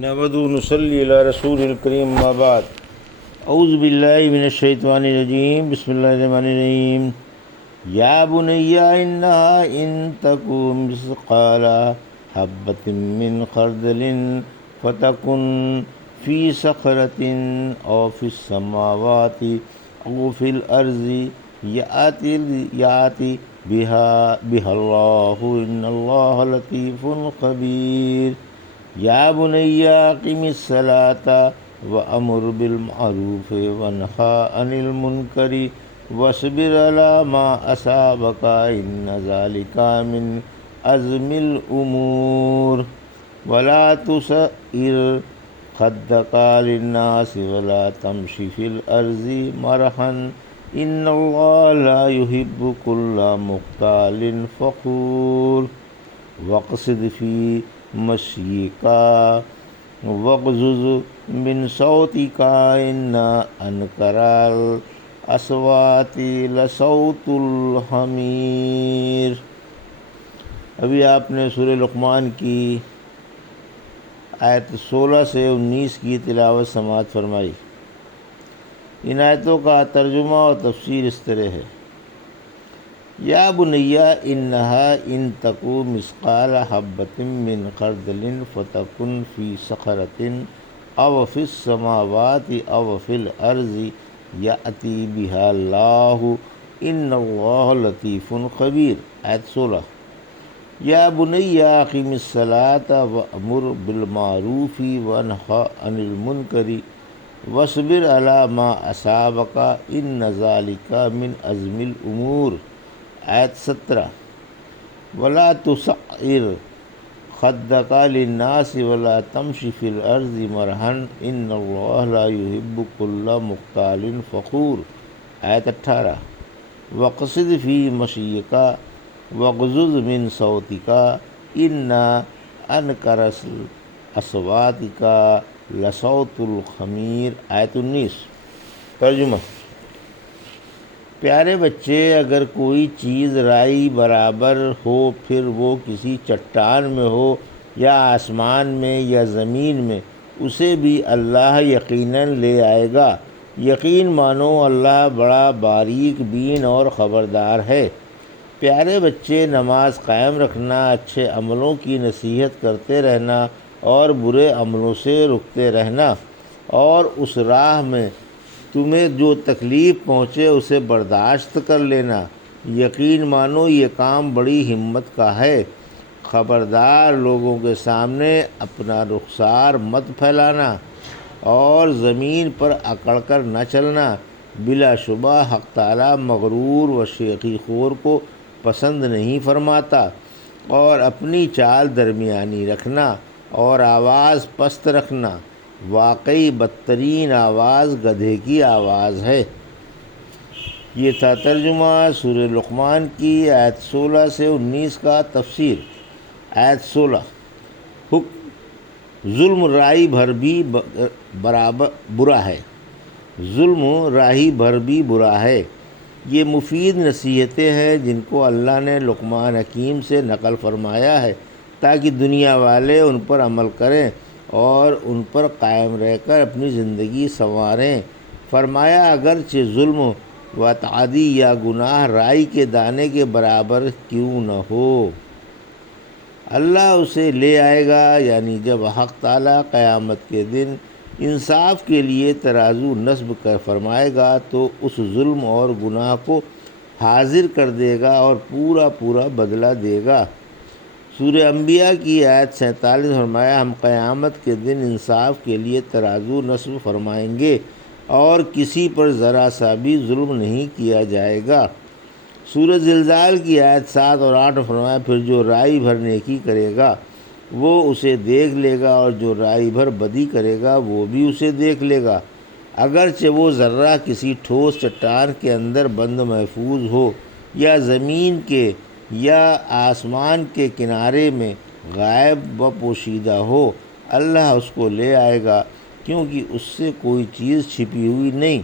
نحمدہ و نصلی علی رسول الکریم اما بعد اعوذ باللہ من الشیطان الرجیم بسم اللہ الرحمن الرحیم یا بنی انہا ان تک مثقال حبۃ من خردل فتکن فی صخرۃ او فی السماوات او فی الارض یأتی بها اللہ ان اللہ لطیف خبیر یا بنی اقم الصلاۃ وامر بالمعروف وانہا عن المنکر واصبر علی ما اصابک ان ذلک من عزم الامور ولا تصعر خدک للناس ولا تمش فی الارض مرحا ان اللہ لا يحب كل مختال فخور واقصد فی مشیک واغضض من صوتک ان انکر الاصوات لصوت الحمیر۔ ابھی آپ نے سورہ لقمان کی آیت 16 سے 19 کی تلاوت سماعت فرمائی۔ ان آیتوں کا ترجمہ اور تفسیر اس طرح ہے: یا بنیہ انہا ان تکو مثقال حبۃ من خردل فتکن فی صخرۃ او فی السماوات او فی الارض یأتی بہا اللہ ان اللہ لطیف خبیر۔ آیت 16: یا بنی اقم الصلاۃ وامر بالمعروف وانہا عن المنکر واصبر علی ما اصابک ان ذلک من عزم الامور۔ آیت 17: ولا تصعر خدک للناس ولا تمش فی الارض مرحا ان اللہ لا يحب كل مختال فخور۔ آیت 18: واقصد فی مشیک واغضض من صوتک ان انکر الاصوات لصوت الحمیر۔ آیت 19۔ ترجمہ: پیارے بچے، اگر کوئی چیز رائی برابر ہو، پھر وہ کسی چٹان میں ہو یا آسمان میں یا زمین میں، اسے بھی اللہ یقیناً لے آئے گا۔ یقین مانو اللہ بڑا باریک بین اور خبردار ہے۔ پیارے بچے، نماز قائم رکھنا، اچھے عملوں کی نصیحت کرتے رہنا اور برے عملوں سے رکتے رہنا، اور اس راہ میں تمہیں جو تکلیف پہنچے اسے برداشت کر لینا۔ یقین مانو یہ کام بڑی ہمت کا ہے۔ خبردار، لوگوں کے سامنے اپنا رخسار مت پھیلانا اور زمین پر اکڑ کر نہ چلنا۔ بلا شبہ حق تعالیٰ مغرور و شیخی خور کو پسند نہیں فرماتا، اور اپنی چال درمیانی رکھنا اور آواز پست رکھنا، واقعی بدترین آواز گدھے کی آواز ہے۔ یہ تھا ترجمہ سورہ لقمان کی آیت 16 سے 19 کا تفسیر۔ آیت 16: ظلم رائی بھر بھی برا ہے۔ ظلم راہی بھر بھی برا ہے۔ یہ مفید نصیحتیں ہیں جن کو اللہ نے لقمان حکیم سے نقل فرمایا ہے تاکہ دنیا والے ان پر عمل کریں اور ان پر قائم رہ کر اپنی زندگی سنواریں۔ فرمایا اگرچہ ظلم و تعدی یا گناہ رائی کے دانے کے برابر کیوں نہ ہو، اللہ اسے لے آئے گا، یعنی جب حق تعالیٰ قیامت کے دن انصاف کے لیے ترازو نصب کر فرمائے گا تو اس ظلم اور گناہ کو حاضر کر دے گا اور پورا بدلہ دے گا۔ سورہ انبیاء کی آیت 47 فرمایا ہم قیامت کے دن انصاف کے لیے ترازو نصب فرمائیں گے اور کسی پر ذرا سا بھی ظلم نہیں کیا جائے گا۔ سورہ زلزال کی آیت 7 اور 8 فرمایا پھر جو رائی بھر نیکی کرے گا وہ اسے دیکھ لے گا، اور جو رائی بھر بدی کرے گا وہ بھی اسے دیکھ لے گا، اگرچہ وہ ذرہ کسی ٹھوس چٹان کے اندر بند محفوظ ہو یا زمین کے یا آسمان کے کنارے میں غائب و پوشیدہ ہو، اللہ اس کو لے آئے گا، کیونکہ اس سے کوئی چیز چھپی ہوئی نہیں۔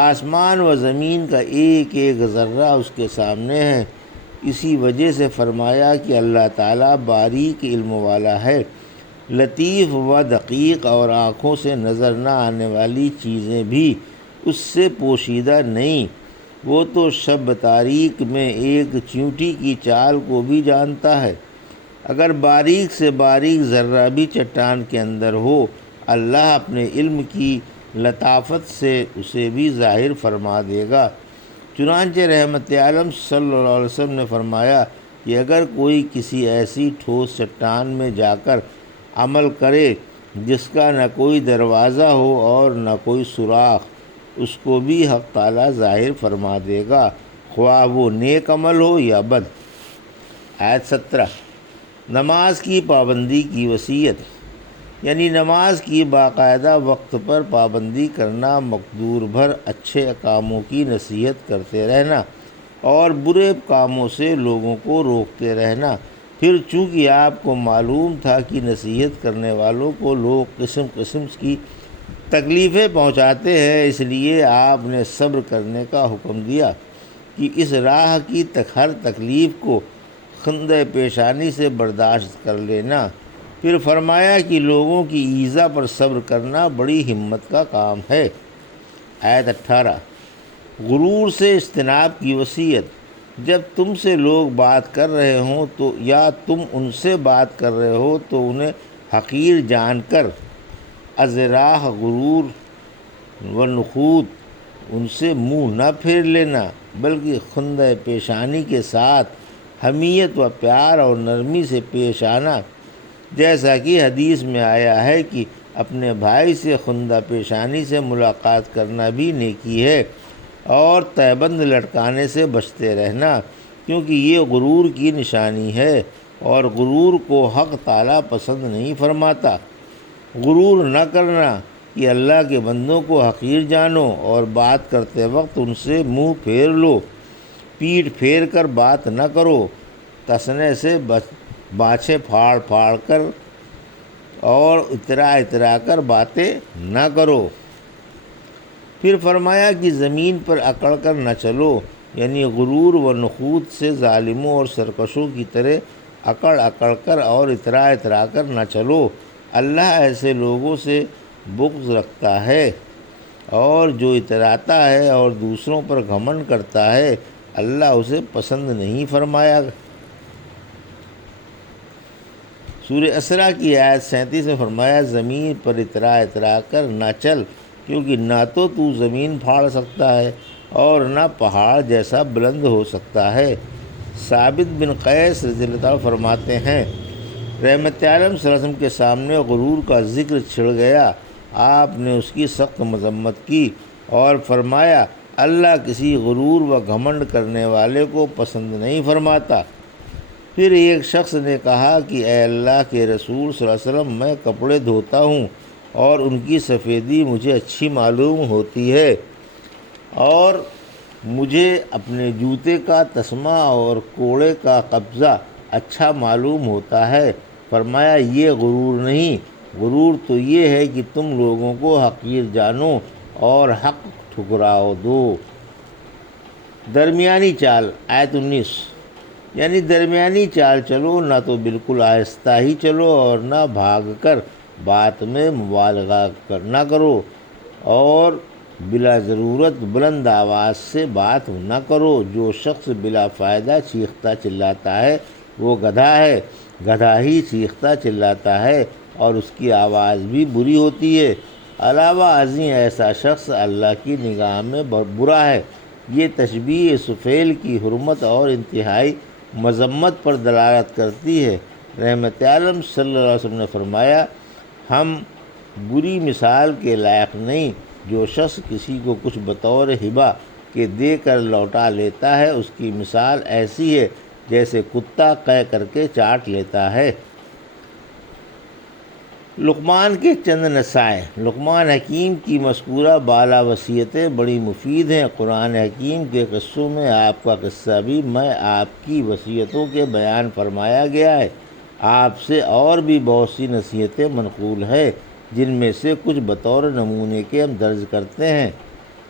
آسمان و زمین کا ایک ایک ذرہ اس کے سامنے ہے۔ اسی وجہ سے فرمایا کہ اللہ تعالیٰ باریک علم والا ہے۔ لطیف و دقیق اور آنکھوں سے نظر نہ آنے والی چیزیں بھی اس سے پوشیدہ نہیں۔ وہ تو شب تاریک میں ایک چیونٹی کی چال کو بھی جانتا ہے۔ اگر باریک سے باریک ذرہ بھی چٹان کے اندر ہو، اللہ اپنے علم کی لطافت سے اسے بھی ظاہر فرما دے گا۔ چنانچہ رحمت عالم صلی اللہ علیہ وسلم نے فرمایا کہ اگر کوئی کسی ایسی ٹھوس چٹان میں جا کر عمل کرے جس کا نہ کوئی دروازہ ہو اور نہ کوئی سوراخ، اس کو بھی حق تعالیٰ ظاہر فرما دے گا، خواہ وہ نیک عمل ہو یا بد۔ آیت 17۔ نماز کی پابندی کی وصیت، یعنی نماز کی باقاعدہ وقت پر پابندی کرنا، مقدور بھر اچھے کاموں کی نصیحت کرتے رہنا اور برے کاموں سے لوگوں کو روکتے رہنا۔ پھر چونکہ آپ کو معلوم تھا کہ نصیحت کرنے والوں کو لوگ قسم قسم کی تکلیفیں پہنچاتے ہیں، اس لیے آپ نے صبر کرنے کا حکم دیا کہ اس راہ کی ہر تکلیف کو خندۂ پیشانی سے برداشت کر لینا۔ پھر فرمایا کہ لوگوں کی ایذا پر صبر کرنا بڑی ہمت کا کام ہے۔ آیت 18۔ غرور سے اجتناب کی وصیت، جب تم سے لوگ بات کر رہے ہوں تو یا تم ان سے بات کر رہے ہو تو انہیں حقیر جان کر از راہ غرور و نخوت ان سے منہ نہ پھیر لینا، بلکہ خندۂ پیشانی کے ساتھ حمیت و پیار اور نرمی سے پیش آنا، جیسا کہ حدیث میں آیا ہے کہ اپنے بھائی سے خندہ پیشانی سے ملاقات کرنا بھی نیکی ہے، اور تہبند لٹکانے سے بچتے رہنا، کیونکہ یہ غرور کی نشانی ہے اور غرور کو حق تعالیٰ پسند نہیں فرماتا۔ غرور نہ کرنا کہ اللہ کے بندوں کو حقیر جانو اور بات کرتے وقت ان سے منہ پھیر لو، پیٹھ پھیر کر بات نہ کرو، تسنے سے باچھیں پھاڑ پھاڑ کر اور اترا اترا کر باتیں نہ کرو۔ پھر فرمایا کہ زمین پر اکڑ کر نہ چلو، یعنی غرور و نخوت سے ظالموں اور سرکشوں کی طرح اکڑ اکڑ کر اور اترا اترا کر نہ چلو۔ اللہ ایسے لوگوں سے بغض رکھتا ہے، اور جو اتراتا ہے اور دوسروں پر گھمنڈ کرتا ہے اللہ اسے پسند نہیں فرمایا۔ سورہ اسراء کی آیت 37 میں فرمایا زمین پر اترا اترا کر نہ چل، کیونکہ نہ تو زمین پھاڑ سکتا ہے اور نہ پہاڑ جیسا بلند ہو سکتا ہے۔ ثابت بن قیس رضی اللہ عنہ فرماتے ہیں رحمت عالم صلی اللہ علیہ وسلم کے سامنے غرور کا ذکر چھڑ گیا، آپ نے اس کی سخت مذمت کی اور فرمایا اللہ کسی غرور و گھمنڈ کرنے والے کو پسند نہیں فرماتا۔ پھر ایک شخص نے کہا کہ اے اللہ کے رسول صلی اللہ علیہ وسلم، میں کپڑے دھوتا ہوں اور ان کی سفیدی مجھے اچھی معلوم ہوتی ہے، اور مجھے اپنے جوتے کا تسمہ اور کوڑے کا قبضہ اچھا معلوم ہوتا ہے۔ فرمایا یہ غرور نہیں، غرور تو یہ ہے کہ تم لوگوں کو حقیر جانو اور حق ٹھکراؤ دو۔ درمیانی چال، آیت 19، یعنی درمیانی چال چلو، نہ تو بالکل آہستہ ہی چلو اور نہ بھاگ کر بات میں مبالغہ نہ کرو، اور بلا ضرورت بلند آواز سے بات نہ کرو۔ جو شخص بلا فائدہ چیختا چلاتا ہے وہ گدھا ہے، گدھا ہی چیختا چلاتا ہے اور اس کی آواز بھی بری ہوتی ہے۔ علاوہ ازیں ایسا شخص اللہ کی نگاہ میں برا ہے۔ یہ تشبیہ سفیل کی حرمت اور انتہائی مذمت پر دلالت کرتی ہے۔ رحمت عالم صلی اللہ علیہ وسلم نے فرمایا ہم بری مثال کے لائق نہیں۔ جو شخص کسی کو کچھ بطور ہبہ کے دے کر لوٹا لیتا ہے اس کی مثال ایسی ہے جیسے کتا قے کر کے چاٹ لیتا ہے۔ لقمان کے چند نصائح۔ لقمان حکیم کی مذکورہ بالا وصیتیں بڑی مفید ہیں۔ قرآن حکیم کے قصوں میں آپ کا قصہ بھی میں آپ کی وصیتوں کے بیان فرمایا گیا ہے۔ آپ سے اور بھی بہت سی نصیحتیں منقول ہیں، جن میں سے کچھ بطور نمونے کے ہم درج کرتے ہیں۔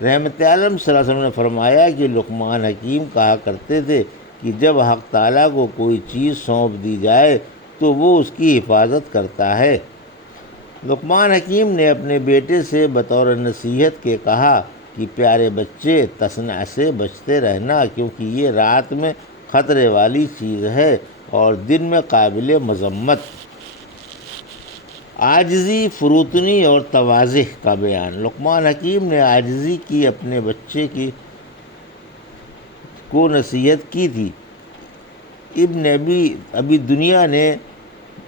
رحمت عالم صلی اللہ علیہ وسلم نے فرمایا کہ لقمان حکیم کہا کرتے تھے کہ جب حق تعالیٰ کو کوئی چیز سونپ دی جائے تو تو وہ اس کی حفاظت کرتا ہے۔ لقمان حکیم نے اپنے بیٹے سے بطور نصیحت کے کہا کہ پیارے بچے، تصنع سے بچتے رہنا، کیونکہ یہ رات میں خطرے والی چیز ہے اور دن میں قابل مذمت۔ عاجزی، فروتنی اور تواضع کا بیان۔ لقمان حکیم نے عاجزی کی اپنے بچے کو نصیحت کی تھی۔ ابن ابی دنیا نے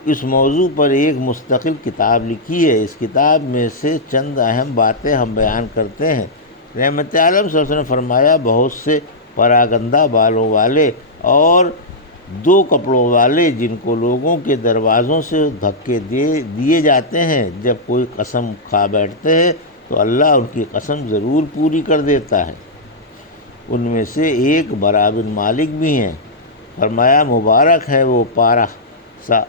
اس موضوع پر ایک مستقل کتاب لکھی ہے۔ اس کتاب میں سے چند اہم باتیں ہم بیان کرتے ہیں۔ رحمت عالم صلی اللہ علیہ وسلم نے فرمایا، بہت سے پراگندہ بالوں والے اور 2 کپڑوں والے جن کو لوگوں کے دروازوں سے دھکے دیے جاتے ہیں، جب کوئی قسم کھا بیٹھتے ہیں تو اللہ ان کی قسم ضرور پوری کر دیتا ہے۔ ان میں سے ایک برا بن مالک بھی ہیں۔ فرمایا، مبارک ہے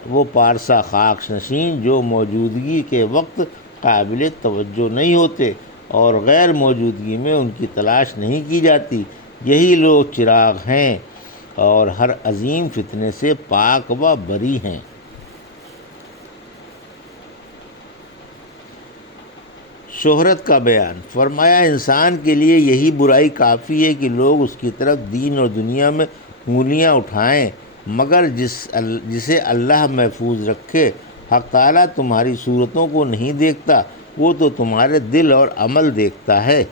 وہ پارسا خاک نشین جو موجودگی کے وقت قابل توجہ نہیں ہوتے اور غیر موجودگی میں ان کی تلاش نہیں کی جاتی۔ یہی لوگ چراغ ہیں اور ہر عظیم فتنے سے پاک و بری ہیں۔ شہرت کا بیان۔ فرمایا، انسان کے لیے یہی برائی کافی ہے کہ لوگ اس کی طرف دین اور دنیا میں انگلیاں اٹھائیں، مگر جسے اللہ محفوظ رکھے۔ حق تعالیٰ تمہاری صورتوں کو نہیں دیکھتا، وہ تو تمہارے دل اور عمل دیکھتا ہے۔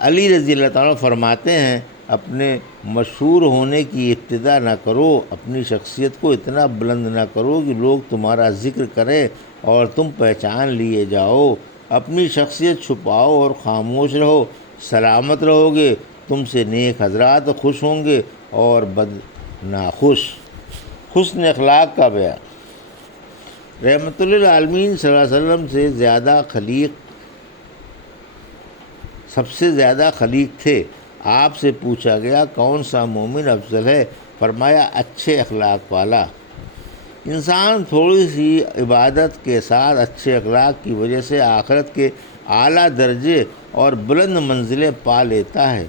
علی رضی اللہ تعالیٰ فرماتے ہیں، اپنے مشہور ہونے کی ابتدا نہ کرو، اپنی شخصیت کو اتنا بلند نہ کرو کہ لوگ تمہارا ذکر کریں اور تم پہچان لیے جاؤ۔ اپنی شخصیت چھپاؤ اور خاموش رہو، سلامت رہو گے۔ تم سے نیک حضرات خوش ہوں گے اور بد ناخوش۔ حسن اخلاق کا بیان۔ رحمت للعالمین صلی اللہ علیہ وسلم سب سے زیادہ خلیق تھے۔ آپ سے پوچھا گیا، کون سا مومن افضل ہے؟ فرمایا، اچھے اخلاق والا۔ انسان تھوڑی سی عبادت کے ساتھ اچھے اخلاق کی وجہ سے آخرت کے اعلیٰ درجے اور بلند منزلیں پا لیتا ہے،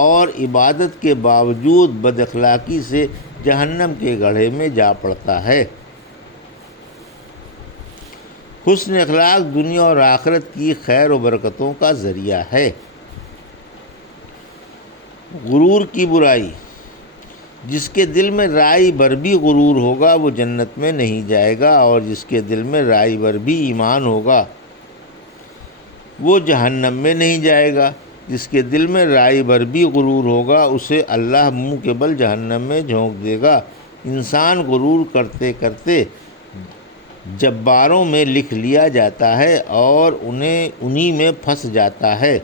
اور عبادت کے باوجود بد اخلاقی سے جہنم کے گڑھے میں جا پڑتا ہے۔ حسن اخلاق دنیا اور آخرت کی خیر و برکتوں کا ذریعہ ہے۔ غرور کی برائی۔ جس کے دل میں رائی بھر بھی غرور ہوگا وہ جنت میں نہیں جائے گا، اور جس کے دل میں رائی بھر بھی ایمان ہوگا وہ جہنم میں نہیں جائے گا۔ جس کے دل میں رائی بھر بھی غرور ہوگا اسے اللہ منہ کے بل جہنم میں جھونک دے گا۔ انسان غرور کرتے کرتے جباروں میں لکھ لیا جاتا ہے اور انہی میں پھنس جاتا ہے۔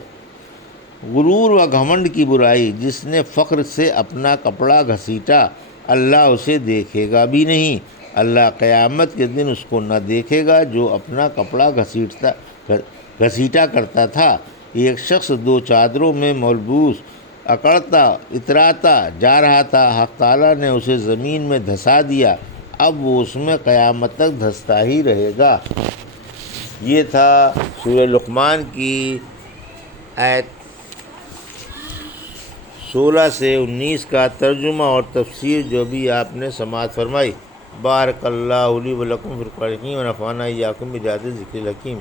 غرور و گھمنڈ کی برائی۔ جس نے فخر سے اپنا کپڑا گھسیٹا اللہ اسے دیکھے گا بھی نہیں۔ اللہ قیامت کے دن اس کو نہ دیکھے گا جو اپنا کپڑا گھسیٹا کرتا تھا۔ ایک شخص 2 چادروں میں ملبوس اکڑتا اتراتا جا رہا تھا، حق تعالیٰ نے اسے زمین میں دھسا دیا، اب وہ اس میں قیامت تک دھستا ہی رہے گا۔ یہ تھا سورہ لقمان کی آیت 16 سے 19 کا ترجمہ اور تفسیر جو بھی آپ نے سماعت فرمائی۔ بارک اللہ لی و لکم فی القرآن الحکیم و نفعنی وایاکم بآیات الذکر الحکیم۔